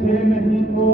छे नहीं को